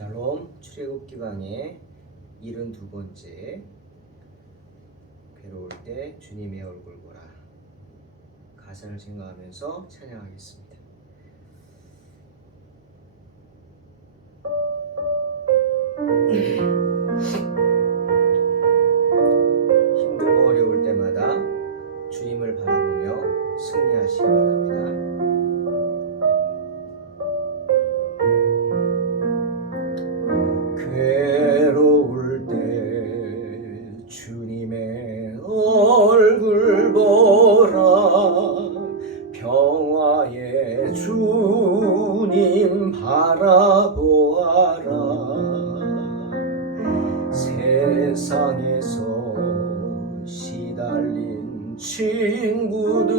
샬롬 출애굽기 강의 72번째 괴로울 때 주님의 얼굴 보라 가사를 생각하면서 찬양하겠습니다. 힘들고 어려울 때마다 주님을 바라보며 승리하시기 바랍니다. 괴로울 때 주님의 얼굴 보라 평화의 주님 바라보아라 세상에서 시달린 친구들아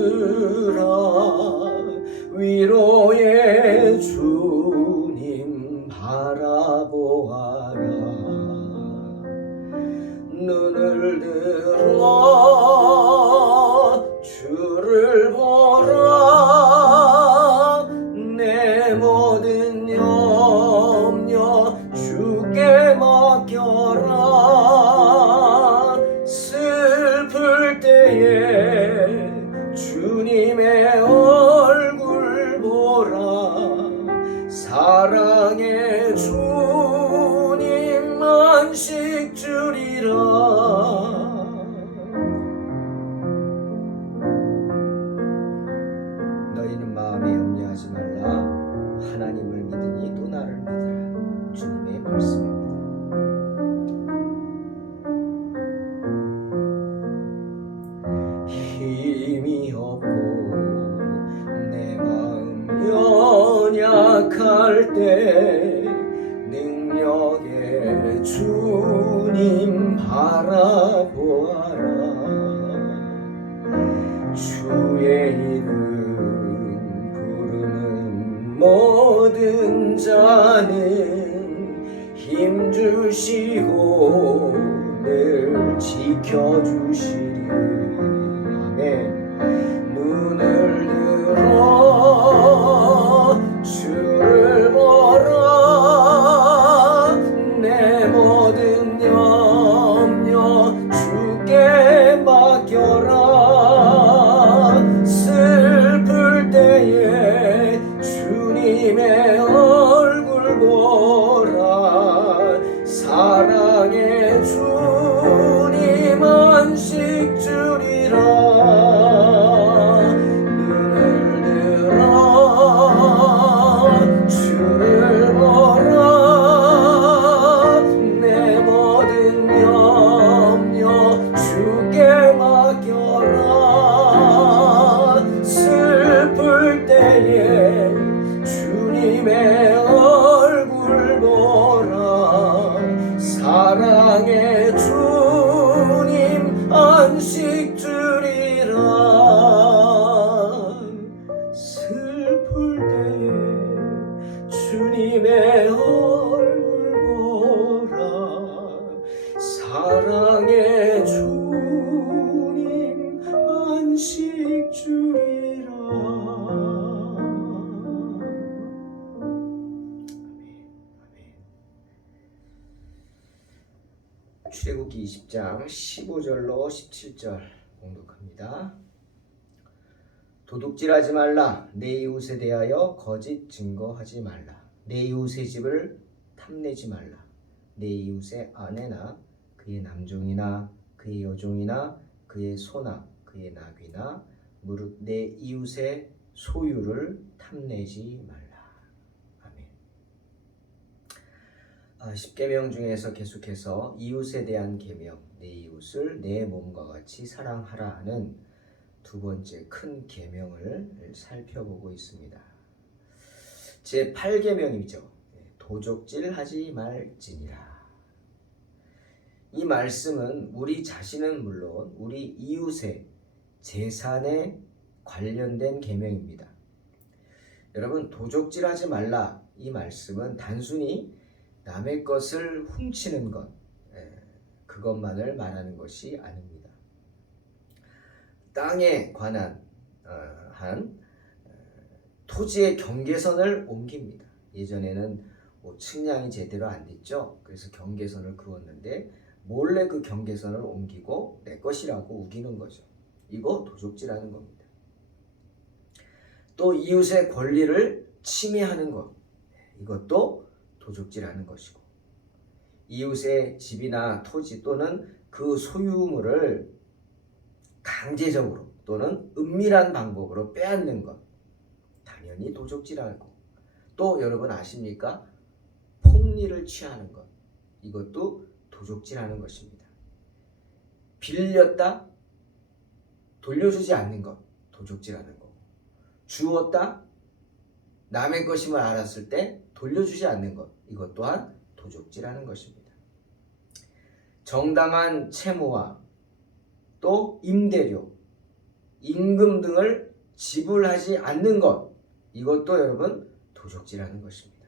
위로의 주님 바라보아라 눈을 들어 주를 보라 내 모든 염려 주께 맡겨라 슬플 때에 주님의 얼굴 보라 사랑의 주님 안식 주리라 너희는 마음에 염려하지 말라 하나님을 믿으니 또 나를 믿으라 주님의 말씀입니다. 힘이 없고 내 마음 연약할 때 능력의 주님 바라보아라 주의 이름 부르는 모든 자는 힘 주시고 늘 지켜주시리 아멘 눈을 들어 주를 보라 내 모든 염려 주께 맡겨라 슬플 때에 주님의 얼굴 보라 사랑의 주님 안식 주리라 주님의 얼굴 보라 사랑의 주님 안식 주리라 슬플 때에 주님의 얼굴 보라 사랑의 주님 안식 주리라 출애굽기 20장 15절로 17절 공독합니다. 도둑질하지 말라. 내 이웃에 대하여 거짓 증거하지 말라. 내 이웃의 집을 탐내지 말라. 내 이웃의 아내나 그의 남종이나 그의 여종이나 그의 소나 그의 나귀나 무릇 내 이웃의 소유를 탐내지 말라. 10계명 중에서 계속해서 이웃에 대한 계명, 내 이웃을 내 몸과 같이 사랑하라 하는 두 번째 큰 계명을 살펴보고 있습니다. 제 8계명이죠. 도적질하지 말지니라. 이 말씀은 우리 자신은 물론 우리 이웃의 재산에 관련된 계명입니다. 여러분 도적질하지 말라 이 말씀은 단순히 남의 것을 훔치는 것 그것만을 말하는 것이 아닙니다. 땅에 관한 한 토지의 경계선을 옮깁니다. 예전에는 뭐 측량이 제대로 안 됐죠. 그래서 경계선을 그었는데 몰래 그 경계선을 옮기고 내 것이라고 우기는 거죠. 이거 도적질하는 겁니다. 또 이웃의 권리를 침해하는 것, 이것도 도적질하는 것이고, 이웃의 집이나 토지 또는 그 소유물을 강제적으로 또는 은밀한 방법으로 빼앗는 것, 당연히 도적질하고, 또 여러분 아십니까? 폭리를 취하는 것, 이것도 도적질하는 것입니다. 빌렸다 돌려주지 않는 것, 도적질하는 거고, 주었다 남의 것임을 알았을 때 돌려주지 않는 것, 이것 또한 도적질하는 것입니다. 정당한 채무와 또 임대료, 임금 등을 지불하지 않는 것, 이것도 여러분 도적질하는 것입니다.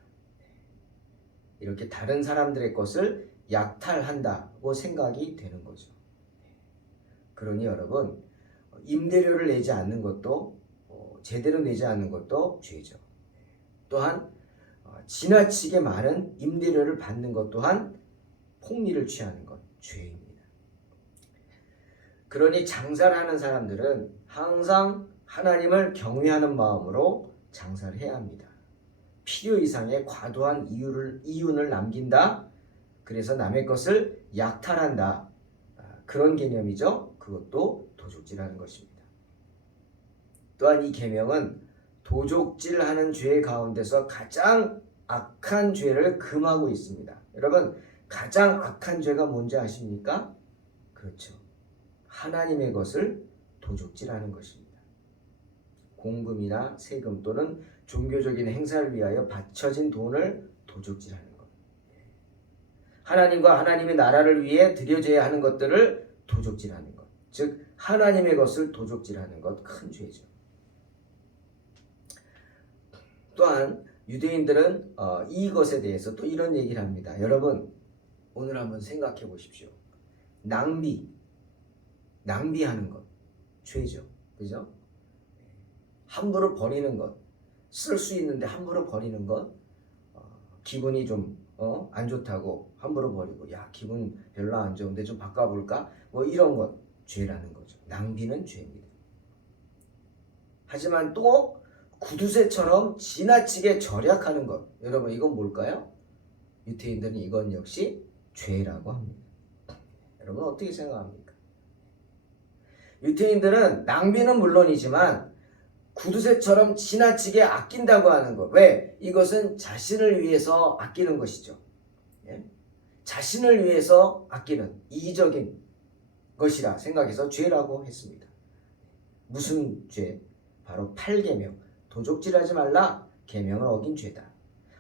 이렇게 다른 사람들의 것을 약탈한다고 생각이 되는 거죠. 그러니 여러분, 임대료를 내지 않는 것도 제대로 내지 않는 것도 죄죠. 또한 지나치게 많은 임대료를 받는 것 또한 폭리를 취하는 것, 죄입니다. 그러니 장사를 하는 사람들은 항상 하나님을 경외하는 마음으로 장사를 해야 합니다. 필요 이상의 과도한 이윤을 남긴다. 그래서 남의 것을 약탈한다. 그런 개념이죠. 그것도 도적질하는 것입니다. 또한 이 계명은 도적질하는 죄 가운데서 가장 악한 죄를 금하고 있습니다. 여러분, 가장 악한 죄가 뭔지 아십니까? 그렇죠. 하나님의 것을 도적질하는 것입니다. 공금이나 세금 또는 종교적인 행사를 위하여 바쳐진 돈을 도적질하는 것. 하나님과 하나님의 나라를 위해 드려져야 하는 것들을 도적질하는 것. 즉 하나님의 것을 도적질하는 것, 큰 죄죠. 또한 유대인들은 이것에 대해서 또 이런 얘기를 합니다. 여러분, 오늘 한번 생각해 보십시오. 낭비하는 것, 죄죠. 그죠? 함부로 버리는 것, 쓸 수 있는데 함부로 버리는 것, 기분이 좀 안 좋다고 함부로 버리고, 야 기분 별로 안 좋은데 좀 바꿔볼까? 뭐 이런 것, 죄라는 거죠. 낭비는 죄입니다. 하지만 또 구두쇠처럼 지나치게 절약하는 것, 여러분 이건 뭘까요? 유태인들은 이건 역시 죄라고 합니다. 여러분 어떻게 생각합니까? 유태인들은 낭비는 물론이지만 구두쇠처럼 지나치게 아낀다고 하는 것. 왜? 이것은 자신을 위해서 아끼는 것이죠. 예? 자신을 위해서 아끼는 이기적인 것이라 생각해서 죄라고 했습니다. 무슨 죄? 바로 8계명. 도적질하지 말라. 계명을 어긴 죄다.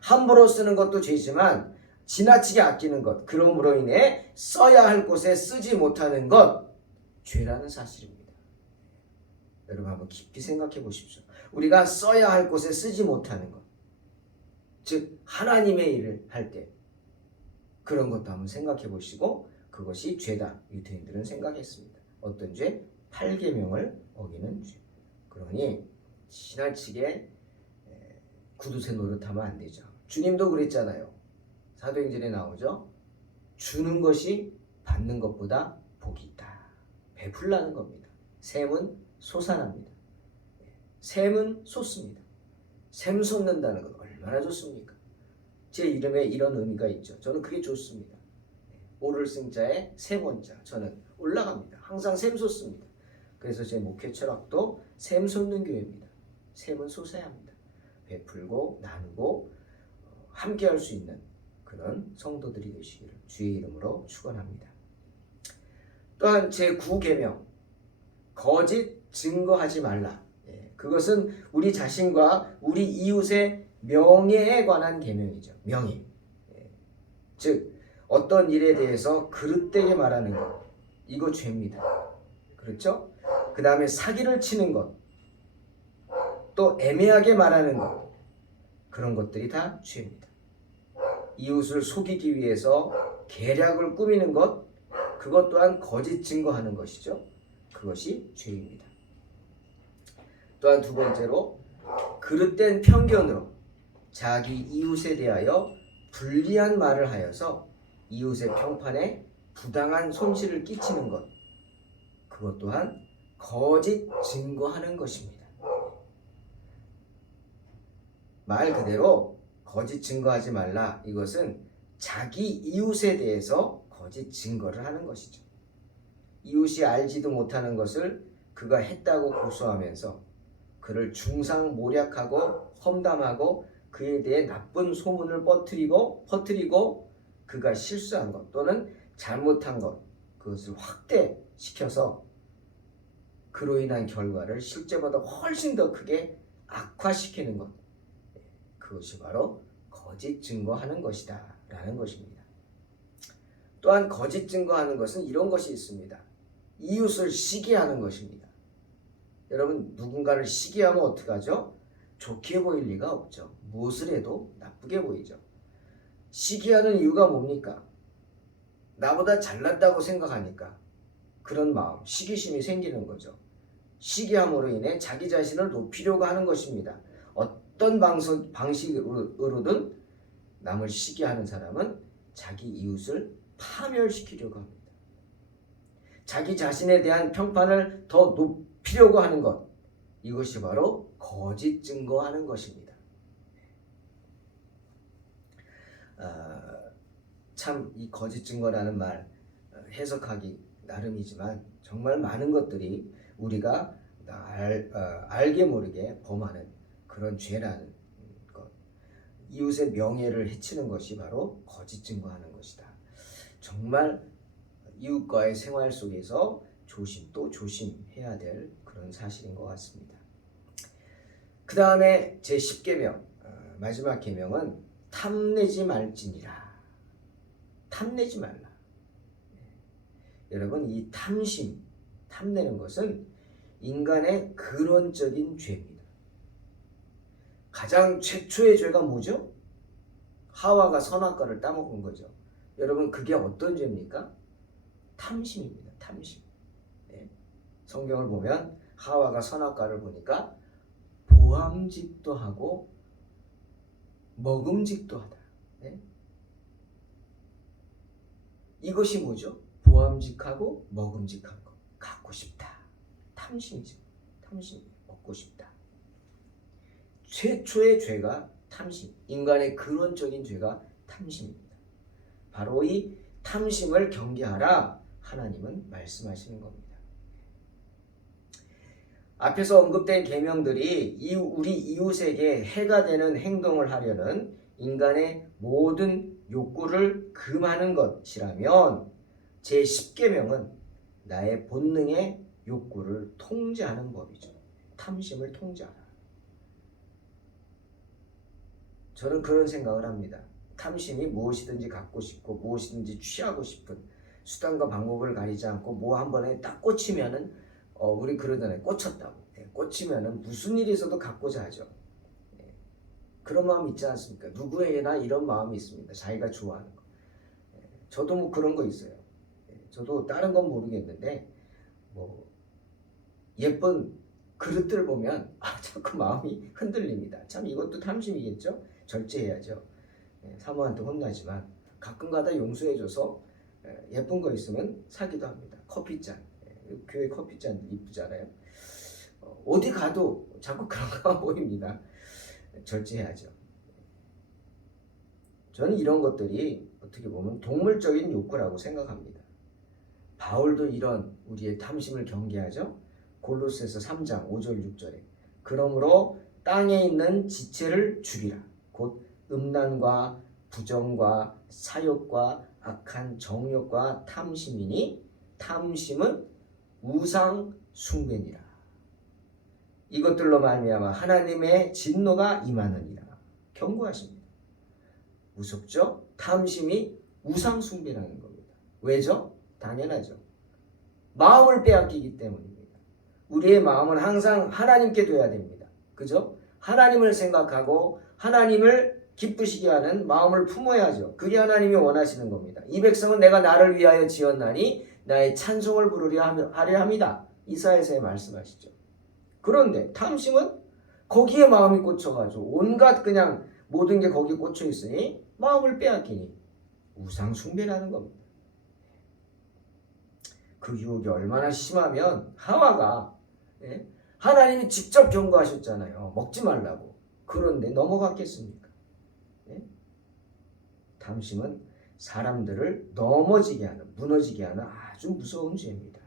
함부로 쓰는 것도 죄지만 지나치게 아끼는 것, 그러므로 인해 써야 할 곳에 쓰지 못하는 것, 죄라는 사실입니다. 여러분 한번 깊이 생각해 보십시오. 우리가 써야 할 곳에 쓰지 못하는 것, 즉 하나님의 일을 할 때 그런 것도 한번 생각해 보시고, 그것이 죄다. 유대인들은 생각했습니다. 어떤 죄? 8계명을 어기는 죄. 그러니 지나치게 구두쇠 노릇하면 안 되죠. 주님도 그랬잖아요. 사도행전에 나오죠. 주는 것이 받는 것보다 복이 있다. 베풀라는 겁니다. 샘은 솟아납니다. 샘은 솟습니다. 샘 솟는다는 건 얼마나 좋습니까? 제 이름에 이런 의미가 있죠. 저는 그게 좋습니다. 오를 승자에 샘원자, 저는 올라갑니다. 항상 샘 솟습니다. 그래서 제 목회 철학도 샘 솟는 교회입니다. 샘은 솟아야 합니다. 베풀고 나누고 함께 할 수 있는 그런 성도들이 되시기를 주의 이름으로 축원합니다. 또한 제9계명, 거짓 증거하지 말라. 그것은 우리 자신과 우리 이웃의 명예에 관한 계명이죠. 명예. 즉 어떤 일에 대해서 그릇되게 말하는 것, 이거 죄입니다. 그렇죠? 그 다음에 사기를 치는 것, 또 애매하게 말하는 것, 그런 것들이 다 죄입니다. 이웃을 속이기 위해서 계략을 꾸미는 것, 그것 또한 거짓 증거하는 것이죠. 그것이 죄입니다. 또한 두 번째로 그릇된 편견으로 자기 이웃에 대하여 불리한 말을 하여서 이웃의 평판에 부당한 손실을 끼치는 것, 그것 또한 거짓 증거하는 것입니다. 말 그대로 거짓 증거하지 말라. 이것은 자기 이웃에 대해서 거짓 증거를 하는 것이죠. 이웃이 알지도 못하는 것을 그가 했다고 고소하면서 그를 중상모략하고 험담하고 그에 대해 나쁜 소문을 퍼뜨리고 그가 실수한 것 또는 잘못한 것, 그것을 확대시켜서 그로 인한 결과를 실제보다 훨씬 더 크게 악화시키는 것, 그것이 바로 거짓 증거하는 것이다 라는 것입니다. 또한 거짓 증거하는 것은 이런 것이 있습니다. 이웃을 시기하는 것입니다. 여러분, 누군가를 시기하면 어떡하죠? 좋게 보일 리가 없죠. 무엇을 해도 나쁘게 보이죠. 시기하는 이유가 뭡니까? 나보다 잘났다고 생각하니까 그런 마음, 시기심이 생기는 거죠. 시기함으로 인해 자기 자신을 높이려고 하는 것입니다. 어떤 방식으로든 남을 시기하는 사람은 자기 이웃을 파멸시키려고 합니다. 자기 자신에 대한 평판을 더 높이려고 하는 것, 이것이 바로 거짓 증거하는 것입니다. 참 이 거짓 증거라는 말 해석하기 나름이지만 정말 많은 것들이 우리가 알게 모르게 범하는 그런 죄라는 것, 이웃의 명예를 해치는 것이 바로 거짓 증거하는 것이다. 정말 이웃과의 생활 속에서 또 조심해야 될 그런 사실인 것 같습니다. 그 다음에 제10계명, 마지막 계명은 탐내지 말지니라. 탐내지 말라. 여러분, 이 탐내는 것은 인간의 근원적인 죄입니다. 가장 최초의 죄가 뭐죠? 하와가 선악과를 따먹은 거죠. 여러분, 그게 어떤 죄입니까? 탐심입니다. 탐심. 네. 성경을 보면 하와가 선악과를 보니까 보암직도 하고 먹음직도 하다. 네. 이것이 뭐죠? 보암직하고 먹음직한 것. 갖고 싶다. 탐심이죠. 탐심. 먹고 싶다. 최초의 죄가 탐심. 인간의 근원적인 죄가 탐심입니다. 바로 이 탐심을 경계하라. 하나님은 말씀하시는 겁니다. 앞에서 언급된 계명들이 우리 이웃에게 해가 되는 행동을 하려는 인간의 모든 욕구를 금하는 것이라면 제10계명은 나의 본능의 욕구를 통제하는 법이죠. 탐심을 통제하라. 저는 그런 생각을 합니다. 탐심이 무엇이든지 갖고 싶고 무엇이든지 취하고 싶은 수단과 방법을 가리지 않고 뭐 한 번에 딱 꽂히면은 우리 그러잖아요. 꽂혔다고. 꽂히면은 무슨 일이 있어도 갖고자 하죠. 그런 마음 있지 않습니까? 누구에게나 이런 마음이 있습니다. 자기가 좋아하는 거. 저도 뭐 그런 거 있어요. 저도 다른 건 모르겠는데 뭐 예쁜 그릇들 보면 자꾸 마음이 흔들립니다. 참 이것도 탐심이겠죠? 절제해야죠. 사모한테 혼나지만 가끔가다 용서해줘서 예쁜 거 있으면 사기도 합니다. 커피잔. 교회 커피잔 이쁘잖아요. 어디 가도 자꾸 그런 거 보입니다. 절제해야죠. 저는 이런 것들이 어떻게 보면 동물적인 욕구라고 생각합니다. 바울도 이런 우리의 탐심을 경계하죠. 골로새서 3장 5절 6절에 그러므로 땅에 있는 지체를 죽이라. 곧 음란과 부정과 사욕과 악한 정욕과 탐심이니 탐심은 우상 숭배니라. 이것들로 말미암아 하나님의 진노가 임하느니라. 경고하십니다. 무섭죠? 탐심이 우상 숭배라는 겁니다. 왜죠? 당연하죠. 마음을 빼앗기기 때문입니다. 우리의 마음은 항상 하나님께 둬야 됩니다. 그죠? 하나님을 생각하고 하나님을 기쁘시게 하는 마음을 품어야죠. 그게 하나님이 원하시는 겁니다. 이 백성은 내가 나를 위하여 지었나니 나의 찬송을 부르려 하려 합니다. 이사야서에 말씀하시죠. 그런데 탐심은 거기에 마음이 꽂혀가지고 온갖 그냥 모든 게 거기 꽂혀 있으니 마음을 빼앗기니 우상 숭배라는 겁니다. 그 유혹이 얼마나 심하면 하와가 하나님이 직접 경고하셨잖아요. 먹지 말라고. 그런데 넘어갔겠습니까? 탐심은 사람들을 넘어지게 하는, 무너지게 하는 아주 무서운 죄입니다.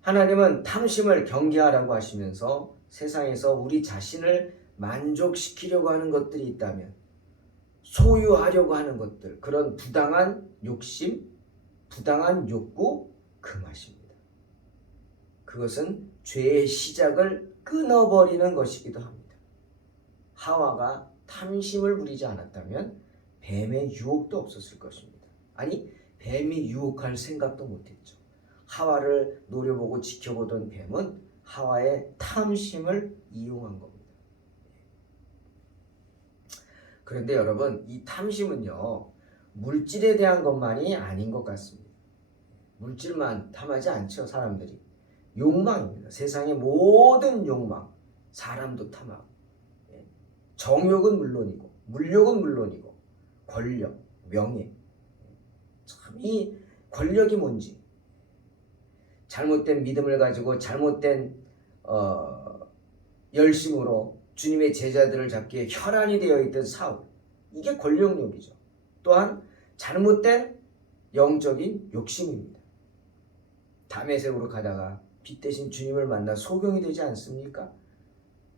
하나님은 탐심을 경계하라고 하시면서 세상에서 우리 자신을 만족시키려고 하는 것들이 있다면, 소유하려고 하는 것들, 그런 부당한 욕심, 부당한 욕구 금하십니다. 그것은 죄의 시작을 끊어버리는 것이기도 합니다. 하와가 탐심을 부리지 않았다면 뱀의 유혹도 없었을 것입니다. 아니, 뱀이 유혹할 생각도 못했죠. 하와를 노려보고 지켜보던 뱀은 하와의 탐심을 이용한 겁니다. 그런데 여러분, 이 탐심은요, 물질에 대한 것만이 아닌 것 같습니다. 물질만 탐하지 않죠, 사람들이. 욕망입니다. 세상의 모든 욕망, 사람도 탐하고, 정욕은 물론이고, 물욕은 물론이고, 권력, 명예. 참 이 권력이 뭔지, 잘못된 믿음을 가지고 잘못된 열심으로 주님의 제자들을 잡기에 혈안이 되어 있던 사울, 이게 권력욕이죠. 또한 잘못된 영적인 욕심입니다. 다메섹으로 가다가 빛 대신 주님을 만나 소경이 되지 않습니까?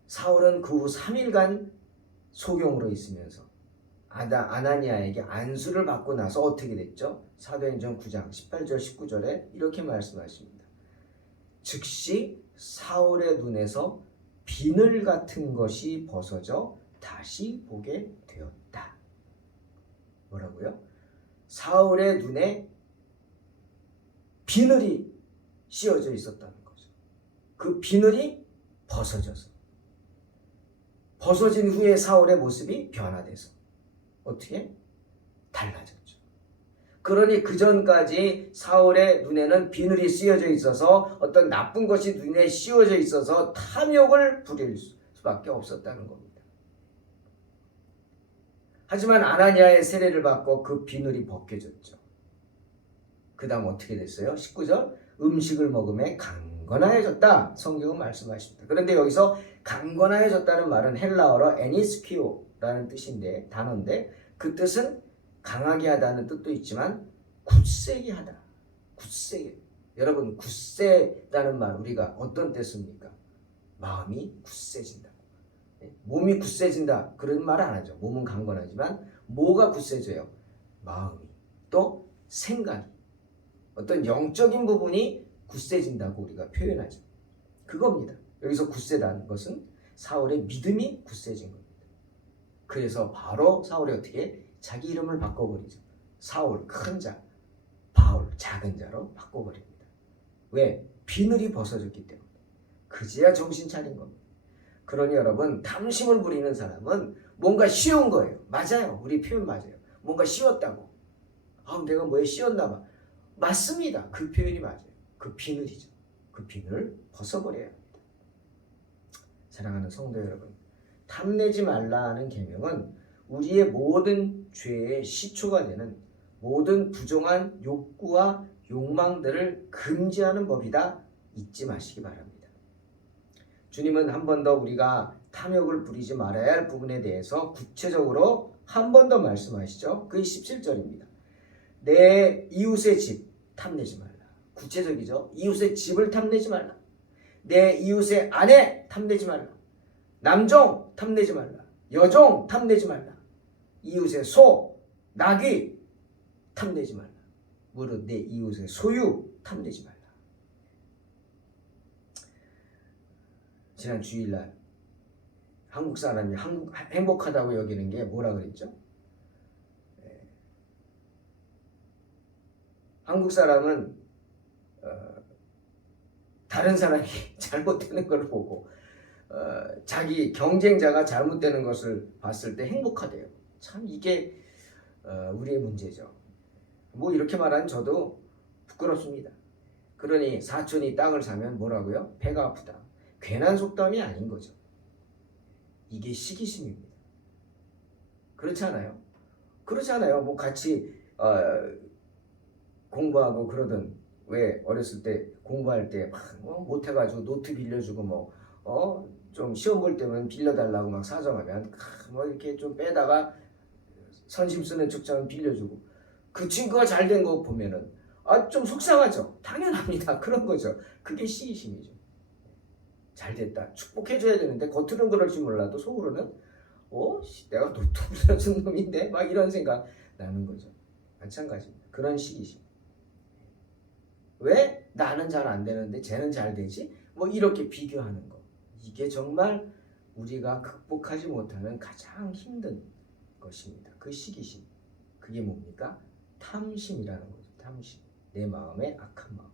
사울은 그 후 3일간 소경으로 있으면서 아나니아에게 안수를 받고 나서 어떻게 됐죠? 사도행전 9장 18절 19절에 이렇게 말씀하십니다. 즉시 사울의 눈에서 비늘 같은 것이 벗어져 다시 보게 되었다. 뭐라고요? 사울의 눈에 비늘이 씌어져 있었다는 거죠. 그 비늘이 벗어진 후에 사울의 모습이 변화돼서 어떻게? 달라졌죠. 그러니 그 전까지 사울의 눈에는 비늘이 씌어져 있어서 어떤 나쁜 것이 눈에 씌어져 있어서 탐욕을 부릴 수밖에 없었다는 겁니다. 하지만 아나니아의 세례를 받고 그 비늘이 벗겨졌죠. 그 다음 어떻게 됐어요? 19절 음식을 먹음에 강건하여졌다. 성경은 말씀하십니다. 그런데 여기서 강건하여졌다는 말은 헬라어로 에니스키오라는 뜻인데, 단어인데 그 뜻은 강하게 하다는 뜻도 있지만 굳세게 하다. 굳세게. 여러분, 굳세다는 말 우리가 어떤 때 씁니까? 마음이 굳세진다. 몸이 굳세진다. 그런 말 안 하죠. 몸은 강건하지만 뭐가 굳세져요? 마음이. 또 생각이. 어떤 영적인 부분이 굳세진다고 우리가 표현하죠. 그겁니다. 여기서 굳세다는 것은 사울의 믿음이 굳세진 겁니다. 그래서 바로 사울이 어떻게 자기 이름을 바꿔버리죠. 사울 큰 자, 바울 작은 자로 바꿔버립니다. 왜? 비늘이 벗어졌기 때문에. 그제야 정신 차린 겁니다. 그러니 여러분, 탐심을 부리는 사람은 뭔가 쉬운 거예요. 맞아요. 우리 표현 맞아요. 뭔가 쉬웠다고. 내가 뭐에 쉬었나 봐. 맞습니다. 그 표현이 맞아요. 그 비늘이죠. 그 비늘을 벗어버려야 합니다. 사랑하는 성도 여러분, 탐내지 말라는 계명은 우리의 모든 죄의 시초가 되는 모든 부정한 욕구와 욕망들을 금지하는 법이다. 잊지 마시기 바랍니다. 주님은 한 번 더 우리가 탐욕을 부리지 말아야 할 부분에 대해서 구체적으로 한 번 더 말씀하시죠. 그게 17절입니다. 내 이웃의 집 탐내지 말라. 구체적이죠. 이웃의 집을 탐내지 말라. 내 이웃의 아내 탐내지 말라. 남종 탐내지 말라. 여종 탐내지 말라. 이웃의 소, 나귀 탐내지 말라. 무릇 내 이웃의 소유 탐내지 말라. 지난 주일날 한국 사람이 행복하다고 여기는 게 뭐라 그랬죠? 한국 사람은 다른 사람이 잘못되는 걸 보고 자기 경쟁자가 잘못되는 것을 봤을 때 행복하대요. 참 이게 우리의 문제죠. 뭐 이렇게 말하는 저도 부끄럽습니다. 그러니 사촌이 땅을 사면 뭐라고요? 배가 아프다. 괜한 속담이 아닌 거죠. 이게 시기심입니다. 그렇지 않아요? 그렇지 않아요? 뭐 같이 공부하고 그러던, 왜 어렸을 때 공부할 때 막 못해가지고 노트 빌려주고 좀 시험 볼 때면 빌려달라고 막 사정하면 뭐 이렇게 좀 빼다가 선심 쓰는 척처럼 빌려주고, 그 친구가 잘 된 거 보면은 좀 속상하죠. 당연합니다. 그런 거죠. 그게 시기심이죠. 잘 됐다. 축복해줘야 되는데 겉으로는 그럴지 몰라도 속으로는 내가 노트 빌려준 놈인데 막 이런 생각 나는 거죠. 마찬가지입니다. 그런 시기심. 왜 나는 잘 안 되는데 쟤는 잘 되지? 뭐 이렇게 비교하는 거. 이게 정말 우리가 극복하지 못하는 가장 힘든 것입니다. 그 시기심. 그게 뭡니까? 탐심이라는 거죠. 탐심. 내 마음의 악한 마음.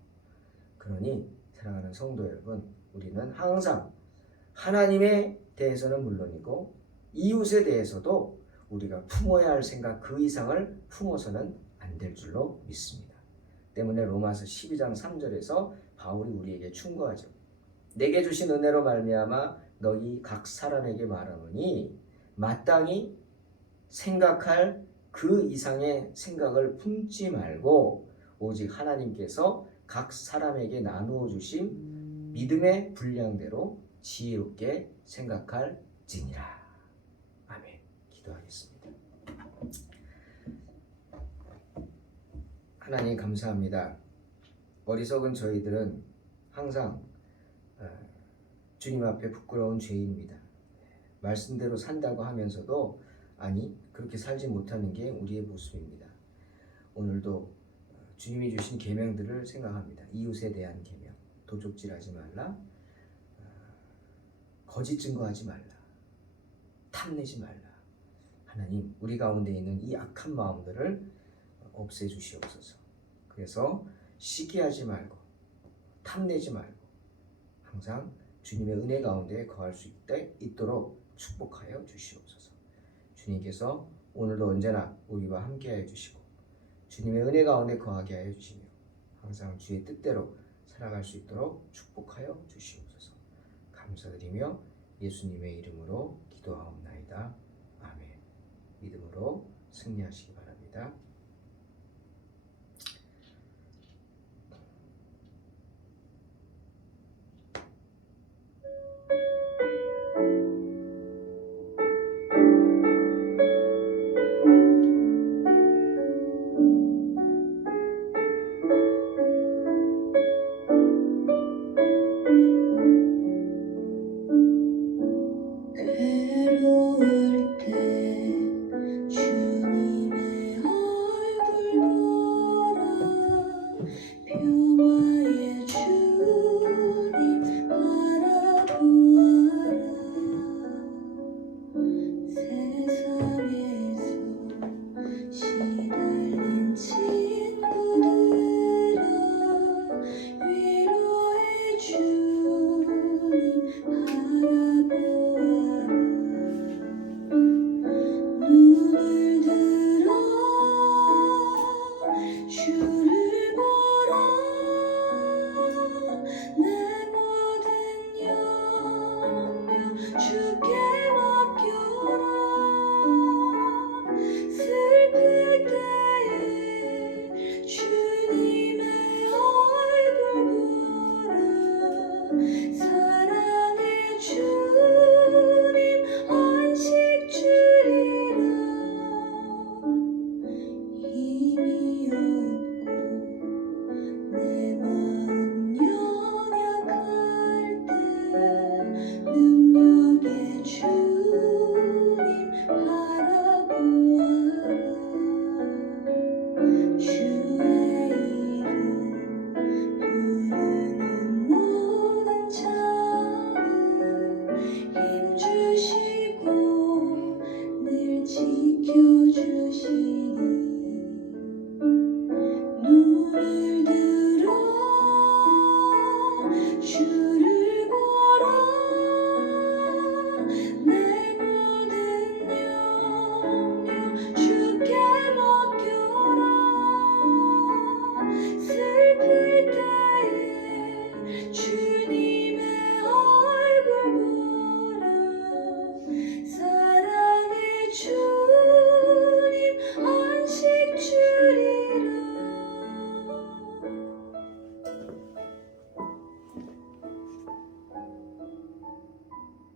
그러니 사랑하는 성도 여러분, 우리는 항상 하나님에 대해서는 물론이고 이웃에 대해서도 우리가 품어야 할 생각 그 이상을 품어서는 안 될 줄로 믿습니다. 때문에 로마서 12장 3절에서 바울이 우리에게 충고하죠. 내게 주신 은혜로 말미암아 너희 각 사람에게 말하노니 마땅히 생각할 그 이상의 생각을 품지 말고 오직 하나님께서 각 사람에게 나누어 주신 믿음의 분량대로 지혜롭게 생각할지니라. 아멘. 기도하겠습니다. 하나님 감사합니다. 어리석은 저희들은 항상 주님 앞에 부끄러운 죄인입니다. 말씀대로 산다고 하면서도 아니 그렇게 살지 못하는 게 우리의 모습입니다. 오늘도 주님이 주신 계명들을 생각합니다. 이웃에 대한 계명, 도적질하지 말라, 거짓 증거하지 말라, 탐내지 말라. 하나님, 우리 가운데 있는 이 악한 마음들을 없애주시옵소서. 그래서 시기하지 말고 탐내지 말고 항상 주님의 은혜 가운데 거할 수 있도록 축복하여 주시옵소서. 주님께서 오늘도 언제나 우리와 함께하여 주시고 주님의 은혜 가운데 거하게 하여 주시며 항상 주의 뜻대로 살아갈 수 있도록 축복하여 주시옵소서. 감사드리며 예수님의 이름으로 기도하옵나이다. 아멘. 믿음으로 승리하시기 바랍니다. 지켜주시니 눈을